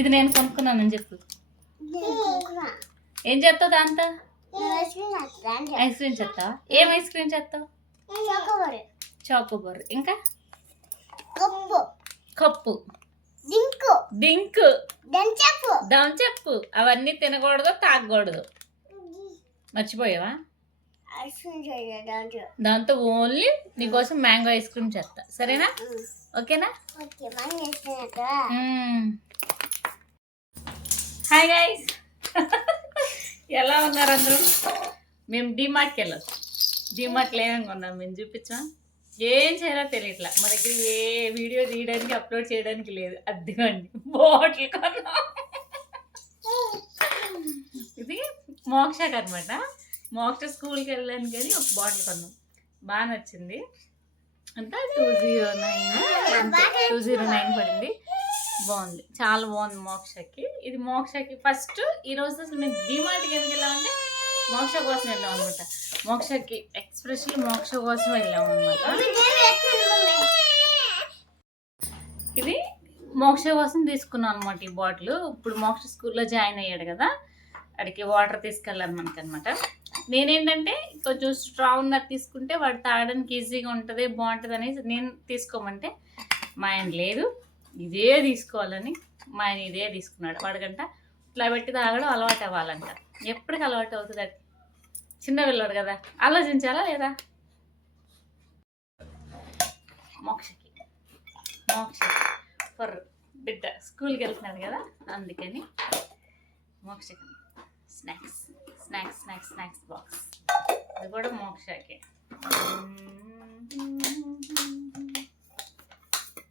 ఇది నేను కొనుక్కున్నానని చెప్పు. ఏం చేస్తావు దాంతో? ఐస్ క్రీమ్ చేస్తావా? ఏం ఐస్ క్రీమ్ చేస్తావు? చాకోబార్. ఇంకా కప్పు, డింక్, దంచెప్పు. అవన్నీ తినకూడదు, తాగకూడదు. మర్చిపోయావా? దాంతో ఓన్లీ నీకోసం మ్యాంగో ఐస్ క్రీమ్ చేస్తా, సరేనా? ఓకేనా? హాయ్ గైస్, ఎలా ఉన్నారు అందరూ? మేము డిమార్ట్కి వెళ్ళొచ్చు. డిమార్ట్లో ఏమేమి కొన్నాం మేము చూపించాం. ఏం చేయాలో తెలియట్లా. మా దగ్గర ఏ వీడియో తీయడానికి అప్లోడ్ చేయడానికి లేదు. అద్దెకండి బాటిల్ కొన్నాం. ఇది మోక్షకి అనమాట. మోక్ష స్కూల్కి వెళ్ళాను కానీ ఒక బాటిల్ కొన్నాం. బాగా నచ్చింది. అంతా 209 పడింది. బాగుంది, చాలా బాగుంది మోక్షకి. ఇది మోక్షకి ఫస్ట్ ఈరోజు అసలు మేము డిమార్ట్కి ఎందుకు వెళ్ళామంటే మోక్ష కోసం వెళ్ళాం అనమాట. మోక్షకి ఎక్స్ప్రెస్లీ మోక్ష కోసం వెళ్ళాము అనమాట. ఇది మోక్ష కోసం తీసుకున్నాం అనమాట ఈ బాటిల్. ఇప్పుడు మోక్ష స్కూల్లో జాయిన్ అయ్యాడు కదా, అడికి వాటర్ తీసుకెళ్ళాలి మనకి అనమాట. నేనేంటంటే కొంచెం స్ట్రాంగ్గా తీసుకుంటే వాడు తాగడానికి ఈజీగా ఉంటుంది, బాగుంటుంది అనేసి నేను తీసుకోమంటే మా ఆయన లేదు, ఇదే తీసుకోవాలని మా ఆయన ఇదే తీసుకున్నాడు. వాడికంట ఇట్లా పెట్టి తాగడం అలవాటు అవ్వాలంట. ఎప్పటికి అలవాటు అవుతుంది? అది చిన్న పిల్లడు కదా, ఆలోచించాలా లేదా? మోక్షకి ఫర్ బిడ్డ స్కూల్కి వెళ్తున్నాడు కదా, అందుకని మోక్షకి స్నాక్స్ బాక్స్. ఇది కూడా మోక్షకి.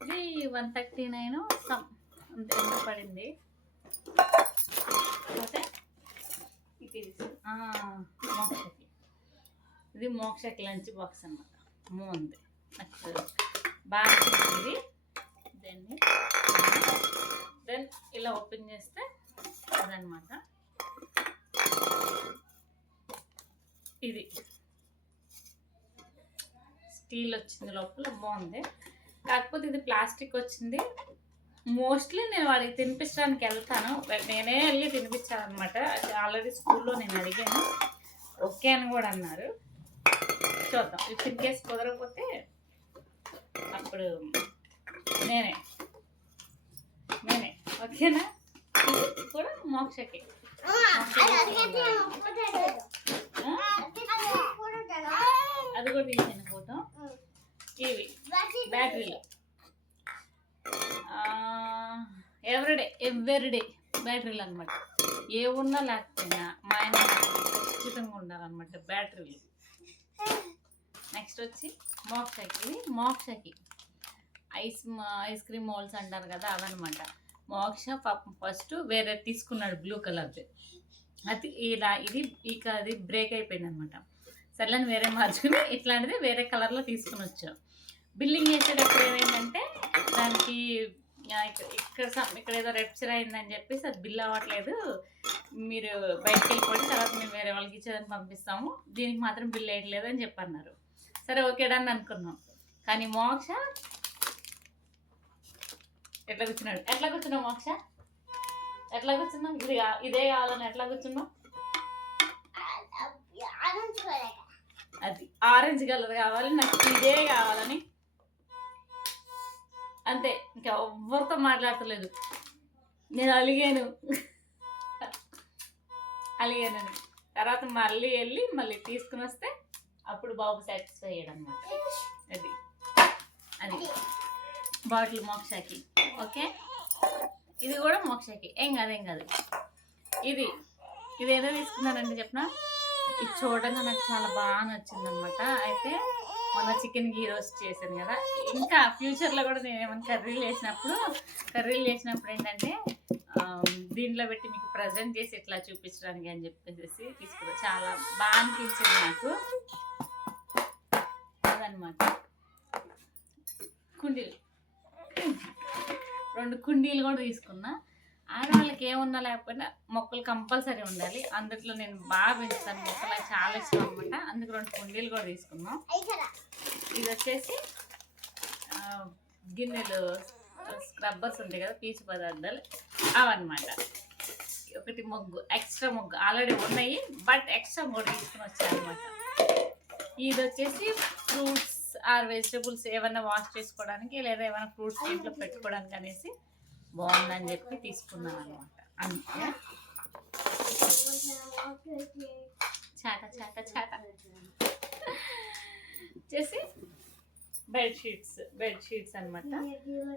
ఇది 139 అంత ఎంత పడింది. ఓకే, ఇది మోక్షకి. ఇది మోక్షకి లంచ్ బాక్స్ అన్నమాట. బాగుంది, నాకు బాగా నచ్చింది. దెన్ ఇలా ఓపెన్ చేస్తే అదనమాట. ఇది స్టీల్ వచ్చింది లోపల, బాగుంది. కాకపోతే ఇది ప్లాస్టిక్ వచ్చింది. మోస్ట్లీ నేను వాడికి తినిపించడానికి వెళ్తాను, నేనే వెళ్ళి తినిపించాలన్నమాట. ఆల్రెడీ స్కూల్లో నేను అడిగాను, ఓకే అని కూడా అన్నారు. చూద్దాం, ఇప్పుడు ఇన్ కేసు కుదరకపోతే అప్పుడు నేనే ఓకేనా? ఇది కూడా మోక్షకి. అది కూడా తీసిన ఫోటో. ఇవి బ్యాటరీలో ఎవ్రీడే బ్యాటరీలు అనమాట. ఏ ఉన్నా లేకపోయినా మా ఆయన ఖచ్చితంగా ఉండాలన్నమాట బ్యాటరీలు. నెక్స్ట్ వచ్చి మోక్షకి ఐస్ క్రీమ్ మోల్స్ అంటారు కదా, అవన్నమాట. మోక్ష ఫస్ట్ వేరే తీసుకున్నాడు, బ్లూ కలర్ది. అది అది బ్రేక్ అయిపోయింది అనమాట. సర్లని వేరే మార్చుకుని ఇట్లాంటిది వేరే కలర్లో తీసుకుని వచ్చాం. బిల్లింగ్ చేసేటప్పుడు ఏమైందంటే దానికి ఇక్కడ ఏదో రెప్చర్ అయిందని చెప్పేసి అది బిల్ అవ్వట్లేదు, మీరు బయటకు వెళ్ళిపోండి, తర్వాత మేము వేరే వాళ్ళకి ఇచ్చేదని పంపిస్తాము, దీనికి మాత్రం బిల్ వేయట్లేదు అని చెప్పన్నారు. సరే ఓకేడని అనుకున్నాం. కానీ మోక్ష ఎట్లా కూర్చున్నావు మోక్ష? ఎట్లా కూర్చున్నావు? ఇదే కావాలని ఎట్లా కూర్చున్నావు? అది ఆరెంజ్ కలర్ కావాలి, నాకు ఇదే కావాలని అంతే. ఇంకా ఎవ్వరితో మాట్లాడతలేదు. నేను అలిగాను తర్వాత మళ్ళీ వెళ్ళి మళ్ళీ తీసుకుని వస్తే అప్పుడు బాబు సాటిస్ఫై అయ్యాడు అనమాట. అది బాటిల్ మోక్షకి. ఓకే, ఇది కూడా మోక్షకి. ఏం కాదు. ఇదేదో తీసుకున్నానండి చెప్పిన. ఇది చూడగా నాకు చాలా బాగా నచ్చింది అనమాట. అయితే మన చికెన్ గీ రోస్ట్ చేశాను కదా, ఇంకా ఫ్యూచర్లో కూడా నేను ఏమైనా కర్రీలు చేసినప్పుడు ఏంటంటే దీంట్లో పెట్టి మీకు ప్రజెంట్ చేసి ఇట్లా చూపించడానికి అని చెప్పేసి తీసుకున్నా. చాలా బాగా అనిపించింది నాకు. అదనమాట. కుండీలు 2 కుండీలు కూడా తీసుకున్నా. ఆడవాళ్ళకి ఏమున్నా లేకపోయినా మొక్కలు కంపల్సరీ ఉండాలి. అందులో నేను బాగా పెంచుతాను మొక్కలు, నాకు చాలా ఇష్టం అనమాట. అందుకు 2 కుండీలు కూడా తీసుకున్నాం. ఇది వచ్చేసి గిన్నెలు స్క్రబ్బర్స్ ఉంటాయి కదా, పీచు పదార్థాలు అవన్నమాట. ఒకటి ముగ్గు, ఎక్స్ట్రా ముగ్గు ఆల్రెడీ ఉన్నాయి, బట్ ఎక్స్ట్రా ముగ్గు తీసుకుని వచ్చాయన్నమాట. ఇది వచ్చేసి ఫ్రూట్స్ ఆర్ వెజిటబుల్స్ ఏమైనా వాష్ చేసుకోవడానికి, లేదా ఏమైనా ఫ్రూట్స్ ఇంట్లో పెట్టుకోవడానికి అనేసి బాగుందని చెప్పి తీసుకున్నాను అనమాట. అంతే. చాట చాట చాట వచ్చేసి బెడ్షీట్స్ అనమాట.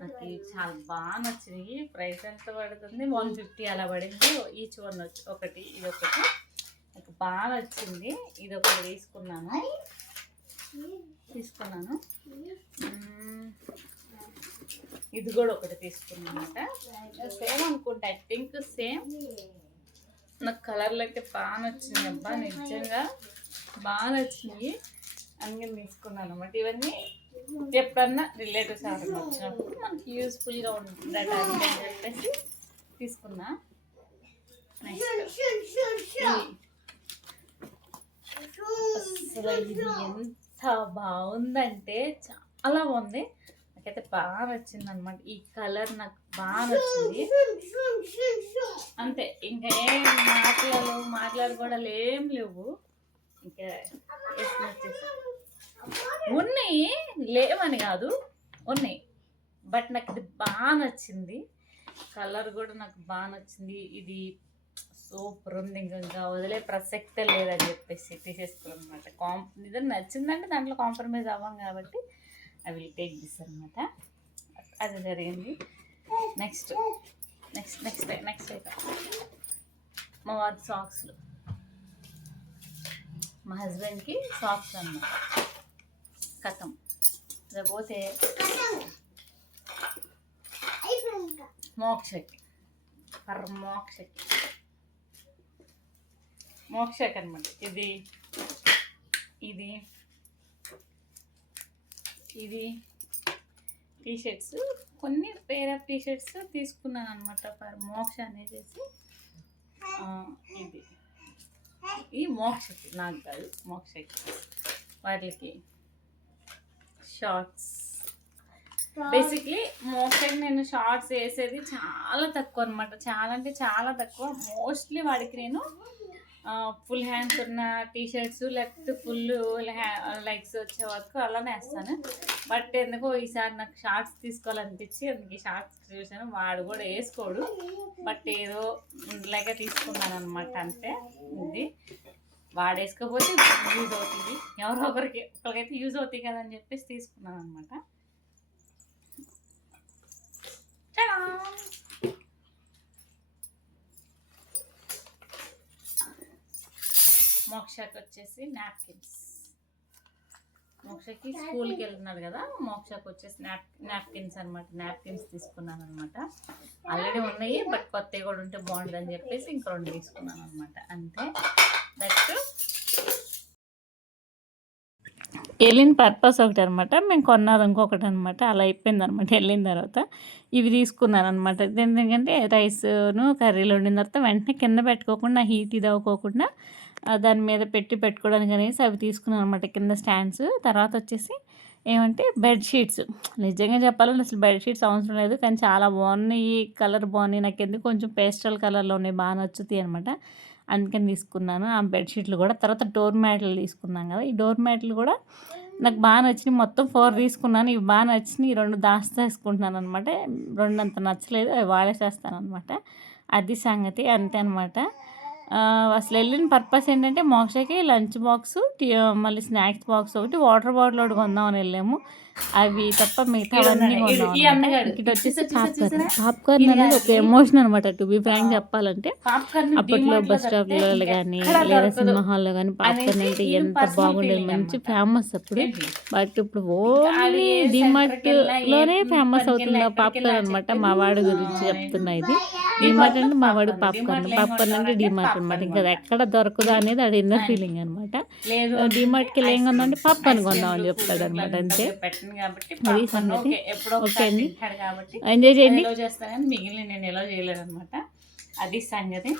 నాకు చాలా బాగా నచ్చినాయి. ప్రైస్ ఎంత పడుతుంది? 150 అలా పడింది ఈచ్ వన్. ఒకటి ఇదొకటి నాకు బాగా నచ్చింది. ఇది ఒకటి తీసుకున్నాను. ఇది కూడా ఒకటి తీసుకున్నాను అనమాట. సేమ్ అనుకుంటా, ఐ థింక్ సేమ్. నాకు కలర్లు అయితే బాగా నచ్చింది అబ్బా, నిజంగా బాగా నచ్చినాయి. అందుకని తీసుకున్నాను అనమాట. ఇవన్నీ ఎప్పుడన్నా రిలేటివ్స్ ఎవరైనా వచ్చినప్పుడు మనకి యూస్ఫుల్గా ఉంటుందట అని చెప్పేసి తీసుకున్నా. అసలు ఇది ఎంత బాగుందంటే చాలా బాగుంది. నాకైతే బాగా నచ్చింది అనమాట. ఈ కలర్ నాకు బాగా నచ్చింది. అంతే, ఇంకా ఏం మాట్లాడుకోవడాలు ఏం లేవు. ఇంకా ఉన్నాయి, లేవని కాదు, ఉన్నాయి. బట్ నాకు ఇది బాగా నచ్చింది. కలర్ కూడా నాకు బాగా నచ్చింది. ఇది సూపర్ ఉంది. ఇంకా వదిలే ప్రసక్తే లేదని చెప్పేసి తీసేసుకున్నాను అనమాట. ఇది నచ్చిందంటే దాంట్లో కాంప్రమైజ్ అవ్వం కాబట్టి ఐ విల్ టేక్ దిస్ అనమాట. అది జరిగింది. నెక్స్ట్ ఐటమ్ మా వారి సాక్స్లు. మా హస్బెండ్కి సాక్స్ అన్నమాట. కథం లేకపోతే మోక్షకి అనమాట. ఇది టీషర్ట్స్, కొన్ని పేర్ ఆఫ్ టీషర్ట్స్ తీసుకున్నాను అనమాట ఫర్ మోక్ష అనేది. ఇది మోక్షకి, నాకు కాదు, మోక్షకి. వాటికి షార్ట్స్. బేసిక్లీ మోక్షకి నేను షార్ట్స్ వేసేది చాలా తక్కువ అనమాట. చాలా అంటే చాలా తక్కువ. మోస్ట్లీ వాడికి నేను ఫుల్ హ్యాండ్స్ ఉన్న టీషర్ట్స్, లేకపోతే ఫుల్ లెగ్స్ వచ్చే వరకు అలానే వేస్తాను. బట్ ఎందుకో ఈసారి నాకు షార్ట్స్ తీసుకోవాలనిపించి అందుకే షార్ట్స్ చూసాను. వాడు కూడా వేసుకోడు, బట్ ఏదో ఉండలేక తీసుకున్నాను అనమాట. అంతే. ఇది వాడు వేసుకోకపోతే యూజ్ అవుతుంది, ఎవరో ఒకరికైతే యూజ్ అవుతాయి కదా అని చెప్పేసి తీసుకున్నాను అనమాట. మోక్షకి వచ్చేసి నాప్కిన్స్. మోక్షకి స్కూల్కి వెళ్తున్నాడు కదా, మోక్షకి వచ్చేసి నాప్కిన్స్ అనమాట. నాప్కిన్స్ తీసుకున్నాను అనమాట. ఆల్రెడీ ఉన్నాయి, బట్ కొత్తవి కూడా ఉంటే బాగుంటుందని చెప్పేసి ఇంకో 2 తీసుకున్నాను అనమాట. అంతే. నెక్స్ట్ వెళ్ళిన పర్పస్ ఒకటి అనమాట, మేము కొన్నది ఇంకొకటి అనమాట. అలా అయిపోయింది అనమాట. వెళ్ళిన తర్వాత ఇవి తీసుకున్నాను అనమాట. ఎందుకంటే రైస్ను కర్రీలు వండిన తర్వాత వెంటనే కింద పెట్టుకోకుండా, హీట్ ఇది అవ్వకోకుండా దాని మీద పెట్టుకోవడానికి అనేసి అవి తీసుకున్నాను అనమాట, కింద స్టాండ్స్. తర్వాత వచ్చేసి ఏమంటే బెడ్షీట్స్. నిజంగా చెప్పాలంటే అసలు బెడ్షీట్స్ అవసరం లేదు, కానీ చాలా బాగున్నాయి. కలర్ బాగున్నాయి. నాకు ఎందుకు కొంచెం పేస్టల్ కలర్లో ఉన్నాయి, బాగా నచ్చుతాయి అనమాట. అందుకని తీసుకున్నాను ఆ బెడ్షీట్లు కూడా. తర్వాత డోర్ మ్యాట్లు తీసుకున్నాం కదా, ఈ డోర్ మ్యాట్లు కూడా నాకు బాగా నచ్చినాయి. మొత్తం 4 తీసుకున్నాను. ఇవి బాగా నచ్చినాయి. 2 దాచేసుకుంటున్నాను అనమాట. 2 అంత నచ్చలేదు, అవి వాడేసేస్తాను అనమాట. అది సంగతి. అంతే అనమాట. అసలు వెళ్ళిన పర్పస్ ఏంటంటే మోక్షకి లంచ్ బాక్స్, మళ్ళీ స్నాక్స్ బాక్స్ ఒకటి, వాటర్ బాటిల్ ఒకటి కొందామని వెళ్ళాము. అవి తప్ప మిగతా అవన్నీ కొన్నాము. ఇటు వచ్చేసి పాప్కార్న్ అనేది ఒక ఎమోషన్ అనమాట. టు బి ఫ్రాంక్ చెప్పాలంటే అప్పట్లో బస్ స్టాప్లలో కానీ లేదా సినిమా హాల్లో కానీ పాప్కార్న్ అంటే ఎంత బాగుండేది, మంచి ఫేమస్ అప్పుడు. బట్ ఇప్పుడు ఓన్లీ డిమార్ట్లోనే ఫేమస్ అవుతుంది ఆ పాప్కార్న్ అనమాట. మా వాడి గురించి చెప్తున్నా. ఇది డిమార్ట్ అంటే మా వాడి పాప్కార్న్ అంటే డిమార్ట్ అనమాట. ఇంకా అది ఎక్కడ దొరకదు అనేది అది ఇన్నర్ ఫీలింగ్ అనమాట. డిమార్ట్కి వెళ్ళి ఏం కొందామంటే పాప్కార్న్ కొందామని చెప్తాడు అనమాట. అంతే. అది సంగతి. ఓకే అండి, ఎంజాయ్ చేయండి. మిగిలిన నేను ఎలా చేయలేదు అనమాట. అది సంగతి.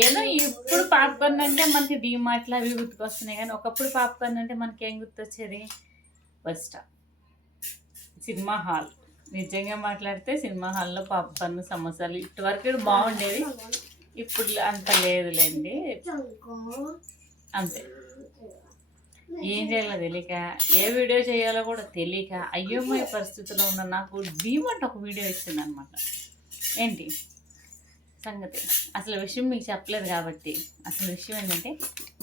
ఏదో ఇప్పుడు పాప్కార్న్ అంటే మనకి డిమార్ట్లో అవి గుర్తుకొస్తున్నాయి, కానీ ఒకప్పుడు పాప్కార్న్ అంటే మనకి ఏం గుర్తొచ్చేది? బస్ స్టాప్, సినిమా హాల్, నిజంగా మాట్లాడితే సినిమా హాల్లో పాప్కార్న్ సమోసాలు ఇటువరకు బాగుండేవి, ఇప్పుడు అంత లేదులేండి. అంతే, ఏం చేయాలో తెలియక, ఏ వీడియో చేయాలో కూడా తెలియక అయ్యోమయ పరిస్థితిలో ఉన్న నాకు డీమంట్ ఒక వీడియో ఇచ్చింది అనమాట. ఏంటి సంగతి, అసలు విషయం మీకు చెప్పలేదు కాబట్టి, అసలు విషయం ఏంటంటే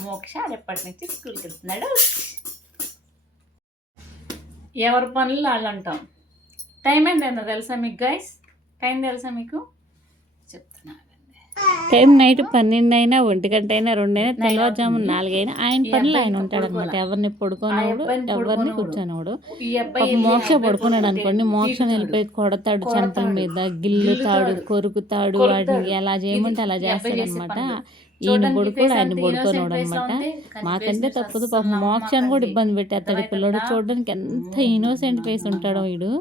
మోక్ష రేపటి నుంచి స్కూల్కి వెళ్తున్నాడు. ఎవరి పనులు వాళ్ళు అంటాం. టైం ఏంటో తెలుసా మీకు గైస్? టైం తెలుసా మీకు? చెప్తున్నా. టైం నైట్ 12 అయినా 1 గంట అయినా 2 అయినా తెల్లవారుజామున 4 అయినా ఆయన పనులు ఆయన ఉంటాడు అనమాట. ఎవరిని పడుకోనోడు, ఎవరిని కూర్చోనోడు. మోక్ష పడుకున్నాడు అనుకోండి, మోక్షని వెళ్ళిపోయి కొడతాడు, చెంపల మీద గిల్లుతాడు, కొరుకుతాడు, వాడిని ఎలా చేయమంటే అలా చేస్తాడు అనమాట. ఈయన పడుకోడు, ఆయన పడుకోనోడు అనమాట. మాకంటే తప్పదు పాపం, మోక్షాన్ని కూడా ఇబ్బంది పెట్టేస్తాడు పిల్లడు. చూడడానికి ఎంత ఇన్నోసెంట్ ఫేస్ ఉంటాడో వీడు.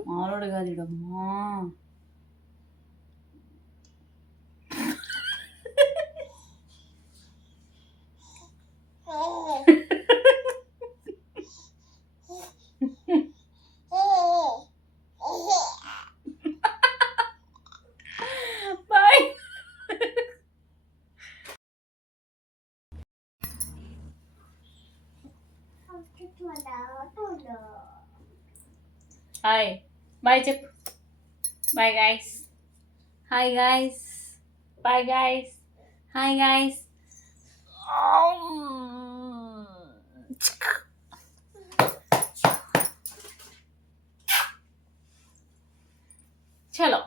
హాయ్ బాయ్ చెప్పు. Bye guys. Hi guys. Bye guys. Hi guys. చలో.